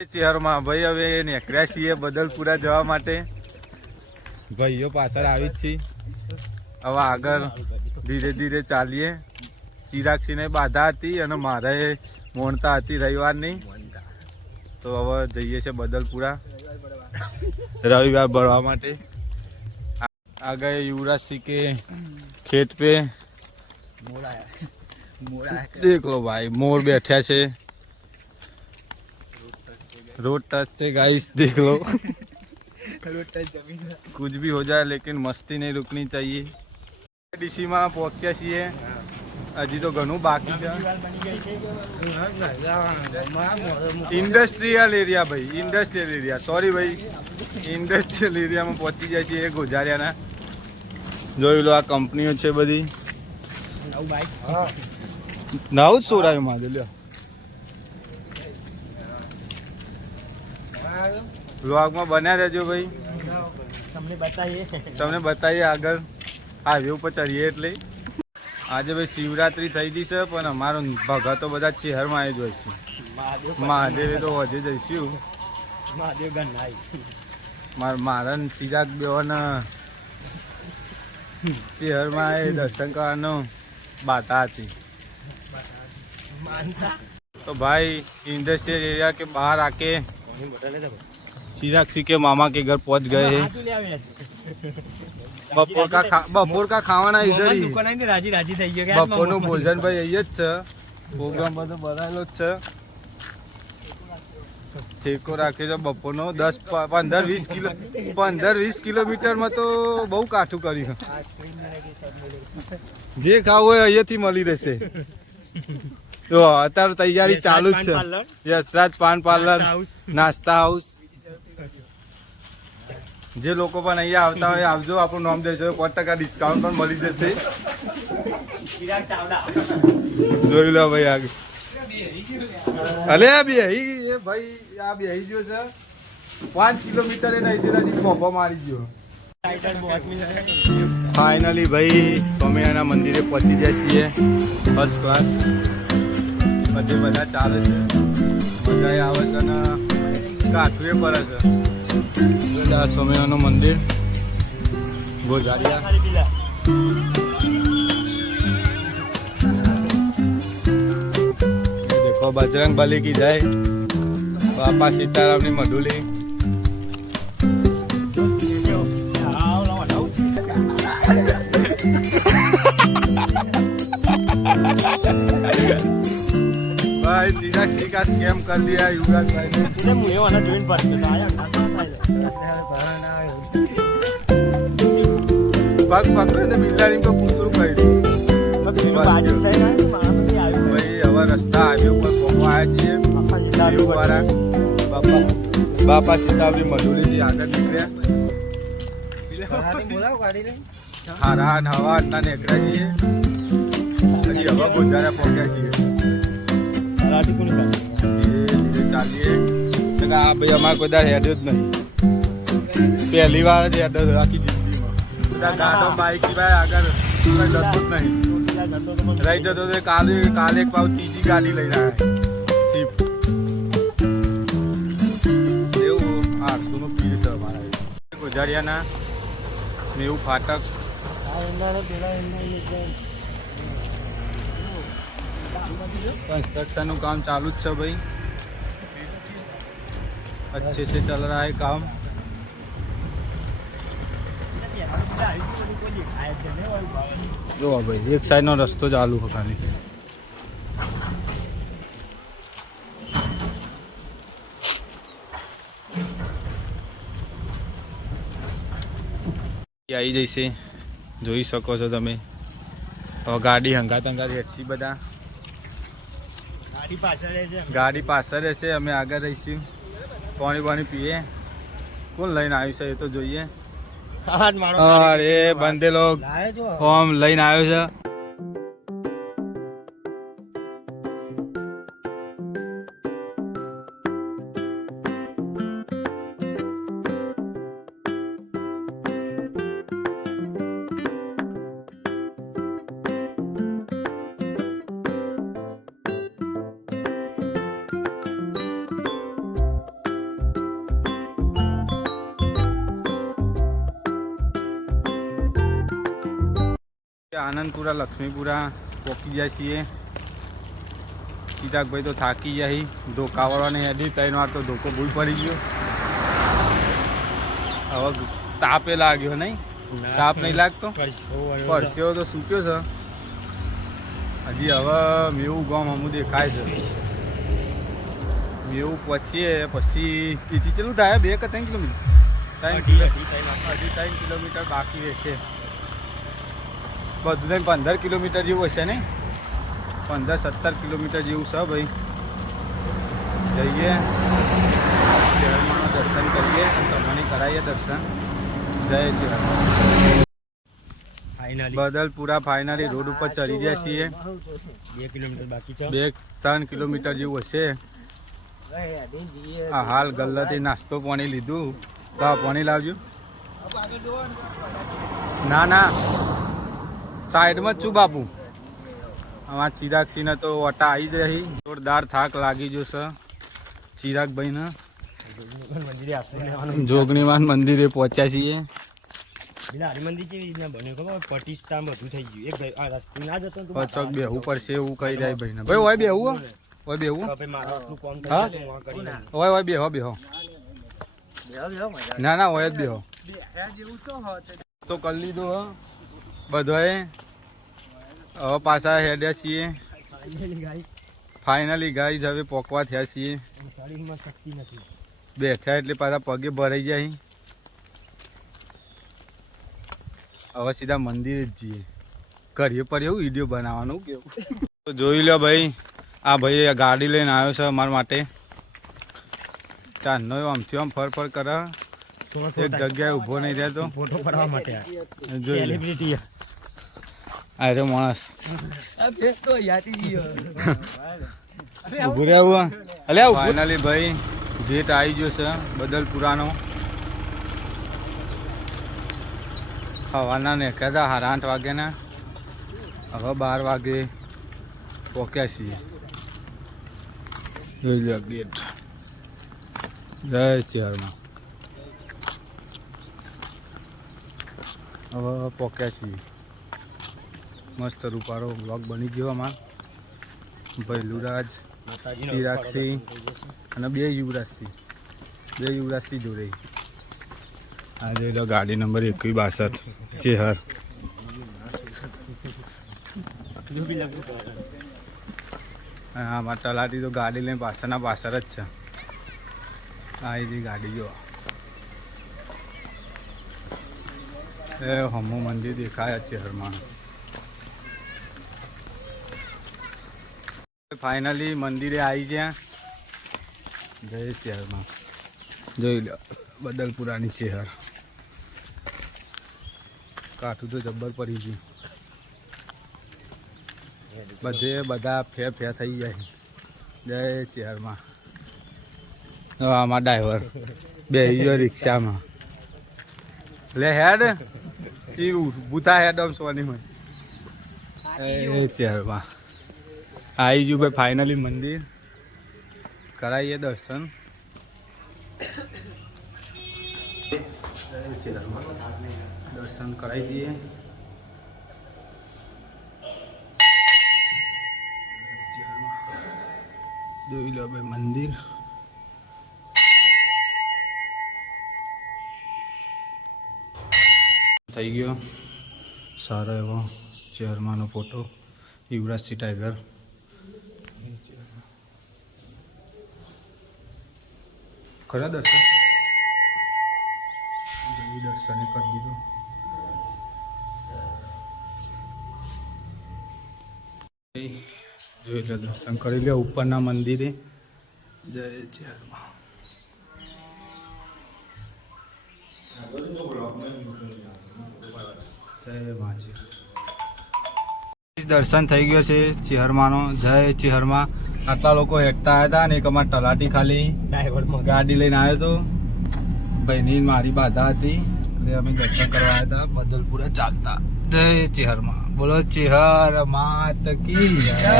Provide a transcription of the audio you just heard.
શહેરમાં ભાઈ હવે નીકળ્યા છીએ બદલપુરા જવા માટે. ભાઈઓ પાછળ આવી જ છીએ. હવે આગળ ધીરે ધીરે ચાલીએ. ચિરાગસિંહને બાધા હતી અને મારે મોણતા હતી રવિવારની, તો હવે જઈએ છીએ બદલપુરા રવિવાર ભરવા માટે. आ गए युवराज सिंह के खेत पे. देख लो भाई मोर बैठा છે. रोड टच से गाइस देख लो. कुछ भी हो जाए लेकिन मस्ती नहीं रुकनी चाहिए. ડીસી માં પહોંચ્યા છીએ. હજી તો ઘણું બાકી છે. ઇન્ડસ્ટ્રીયલ એરિયા ભાઈ, ઇન્ડસ્ટ્રીયલ એરિયા. સોરી ભાઈ, ઇન્ડસ્ટ્રીયલ એરિયામાં પહોંચી જાય છે ગોજારિયાના. જોઈ લો આ કંપનીઓ છે બધી. નવું જ સોરાયું મારે લ્યો. વ્લોગમાં બન્યા રહેજો ભાઈ, તમને બતાવીએ આગળ હાઈવે ઉપર ચડીએ એટલે. આજે ભાઈ શિવરાત્રી થઈ ગઈ છે પણ અમારો ભગતો બધા શહેરમાં આવી જ હોય છે. મહાદેવે તો હજે જઈશું. મારા ચિરાગ બેવાના શહેરમાં એ દર્શન કરવાનો બાધા હતી. तो भाई इंडस्ट्रियल एरिया के बाहर आके चिराग सिंह के मामा के घर पहुंच गए हैं. बपोर का खावाना इधर ही. बपोरનું ભોજન ભાઈ અહીં જ છે. પ્રોગ્રામ બધો બનાવેલો જ છે. ઠેકો રાખ્યો છે બપોરનો. 15-20 કિલોમીટરમાં તો બહુ કાઠું કર્યું. જે ખાવું હોય અહીંયાથી મળી રહેશે. જો અત્યારે તૈયારી ચાલુ જ છે. યશરાજ પાન પાર્લર, નાસ્તા હાઉસ. જે લોકો પણ અહીંયા આવતા હોય આવજો, આપણું નામ દેજો. 5% ડિસ્કાઉન્ટ પણ મળી જશે. જોઈ લો ભાઈ આગળ. અલે આ બે એ ભાઈ આ બે ગયો છે 5 કિલોમીટર એ નહીં છે. ફોફો મારી ગયો. ફાઇનલી ભાઈ સ્વામિનારાયણ મંદિરે પહોંચી જાય છીએ. ફર્સ્ટ ક્લાસ બધે બધા ચાલે છે. મજા આવે છે ને કાઠુએ પડે છે. સ્વામિનારાયણનું મંદિર ગોજારિયા. દેખો બજરંગ બલી કી જય. બાપા સીતારામની મધુલી. भाई चिराग सिंह का स्कैम कर दिया युवराज भाई ने. पग पकड़े तो बिल्लारी को कूतरू કર્યું. ભાઈ હવે રસ્તા હાઈવે ઉપર પહોંચવા આવ્યા છીએ. બાપા સીતારામની મધુરીથી આગળ નીકળ્યા. હારા હવા ના નીકળ્યા છીએ. હજી હવે ગોજારા પહોંચ્યા છીએ. ચાલીએ. આ ભાઈ અમારે કોઈ દાડ હેડ્યો જ નહીં. પહેલી વાર જ હેડ્યો આખી જિંદગીમાં. બધા ગાડો બાઈક સિવાય આગળ જતો જ નહીં. રહી જતો તો કાલે એક પાવ ત્રીજી ગાડી લઈને આવ્યા. સ્વિફ્ટ એવું 800 નું પીર છે અમારા ગોજારિયાના. નેવું ફાટક. कंस्ट्रक्शन નું काम चालू है भाई. अच्छे से चल रहा है काम. जो भाई एक साइड નો રસ્તો ચાલુ છે ખાલી. આવી જઈશે જોઈ શકો છો તમે. ગાડી હંગાત હેઠી બધા. ગાડી પાછળ રહેશે. અમે આગળ રહીશું. પાણી પીએ. કોણ લઈને આવ્યું છે એ તો જોઈએ. અરે બંદે લોગ ફોર્મ લઈને આવ્યો છે. આનંદપુરા લક્ષ્મીપુરા પહોંચી ગયા છીએ. ચિરાગભાઈ તો થાકી ગયા. ધોકાવાળાને હેડી 3 વાર તો ધોકો ભૂલ પડી ગયો. હવે તાપે લાગ્યો નહીં? તાપ નહીં લાગતો? પરસ્યો તો સૂક્યો છે. હજી હવે મેવું ગામ અમું દેખાય છે. મેવું પહોંચીએ પછી એથી ચેલું થાય 2 કે 3 કિલોમીટર? 3 કિલોમીટર બાકી રહેશે. બધું થઈને 15 કિલોમીટર જેવું હશે ને? 15-17 કિલોમીટર જેવું છે ભાઈ. જઈએ શહેરમાં દર્શન કરીએ, તમને કરાવીએ દર્શન. જય શ્રી રામ. બદલપુરા ફાઇનલી રોડ ઉપર ચડી ગયા છીએ. 2 કિલોમીટર બાકી છે. 2-3 કિલોમીટર જેવું હશે. આ હાલ ગલ્લાથી નાસ્તો પાણી લીધું. પાણી લાવજો. ના ના સાઈડમાં જ છું બાપુ. અમારા ચિરાગસિંહને તો ઓટા આવી જ રહી. જોરદાર થાક લાગી જશે ચિરાગભાઈને. જોગણીવાન મંદિરે પહોંચ્યા છીએ. હરિમંદિર કેવી રીતના બન્યું ખબર? પટીસ્તા બધું થઈ ગયું. એક આ રસ્તો ના જતો તો પચક બેહવું પડશે એવું કહી જાય ભાઈને. ભાઈ હોય બેહવું? હોય બેહવું? મારું આટલું કામ હા કરી હોય બેહો બેહો. ના ના હોય જ બેહો. તો કરી લીધું હ બધાએ. હવે પાછા હેડ્યા છીએ. ફાઇનલી ગાઈઝ હવે પોકવા થયા છીએ. શરીરમાં શક્તિ નથી. બેઠા એટલે પાછા પગે ભરાઈ જાય. હવે સીધા મંદિરે જ જઈએ. ઘરે પર એવું વિડીયો બનાવવાનું કેવું. તો જોઈ લો ભાઈ, આ ભાઈ ગાડી લઈને આવ્યો છે અમારા માટે. ચાંદનો આમથી આમ ફર ફર કરે. એક જગ્યાએ ઊભો નહીં રહેતો. ફોટો પાડવા માટે સેલિબ્રિટી અરે માણસ ઊભું રહેવું. ફાઇનલી ભાઈ ગેટ આવી ગયો છે બદલપુરાનો. સવારના નીકળ્યા હતા 8:30 વાગ્યાના. હવે 12 વાગે પહોંચ્યા છીએ. જોઈ લો ગેટ. જય શહેરમાં. હવે પહોંચ્યા છીએ. મસ્ત રૂપારો બ્લોગ બની ગયો અમાર. ભાઈ લુરાજ, ચિરાગસિંહ અને 2 યુવરાજસિંહ. 2 યુવરાજસિંહ જોડે. આ જોઈ લો ગાડી નંબર 2162 ચેહર. આમાં તલાટી તો ગાડી લઈને પાછળના પાછળ જ છે. આ જે ગાડી જો એ હમુ મંદિર દેખાય ચેહરમાં. ફાઇનલી મંદિરે આવી ગયા. જય ચેહરમાં. જોઈ લો બદલપુરાની ચેહર. કાઠું તો જબ્બર પડી ગયું. બધા ફે થઈ જાય. જય ચેહરમાં. આમાં ડ્રાઈવર બેસી ગયો રિક્ષામાં. લે હેડ એ ભૂતા હેડ આમ સોનીમાં. એ ચેહરમાં આવી ગયું ભાઈ. ફાઇનલી મંદિર કરાવીએ દર્શન. દર્શન કરાવી દઈએ. જોઈ લો ભાઈ મંદિર. થઈ ગયો સારો એવો ચેહરમાંનો ફોટો. યુવરાજસિંહ ટાઈગર. ખરા દર્શન દર્શન કરી દીધું. જોઈ લો દર્શન કરી લે ઉપરના મંદિરે. જય ચેહરમાં. દર્શન થઈ ગયો છે ચેહરમાંનો. જય ચેહરમાં. આટલા લોકો હેઠતા આવ્યા હતા ને એક અમાર તલાટી ખાલી ગાડી લઈને આવ્યો હતો. ભાઈની મારી બાધા હતી એટલે અમે દર્શન કરવા આવ્યા હતા બદલપુરા ચાલતા. જય ચેહરમાં. બોલો ચેહર માત કી જય.